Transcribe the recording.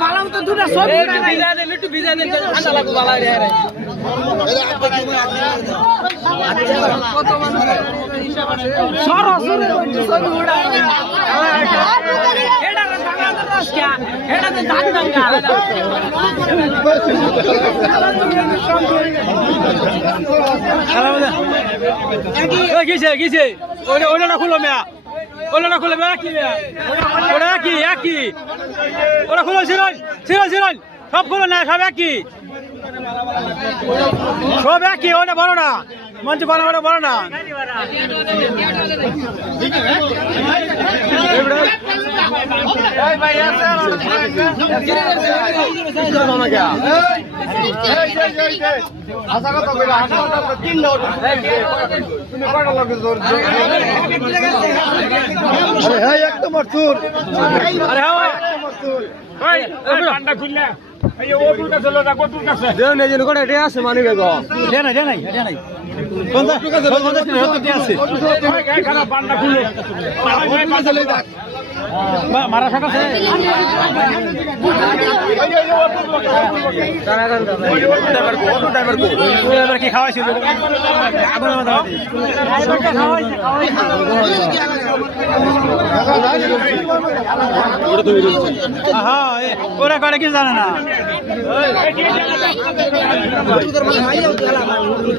বালাম তো দুটা সব ভিজা দে একটু ভিজা দে ঠান্ডা লাগবে বালা রে কত মানুষ হিসাব আছে সরাসরি সব উড়া এটা দাঙ্গা দরস কি এটা তো দাঁত দাঙ্গা কিছে কিছে ওটা না খুলো মেয়া ওটা না খুলে মেয়া কি ওটা কি একই ওটা খুলো সিরন সিরন সিরন সব খুলো না সব একই সব একই ওটা বড় না মঞ্চ বড় বড় বড় না একদম মরচুর আছে মানি বেগ নাই মারা থাকা কি খাওয়াইছিল ওরা করে কি জানে না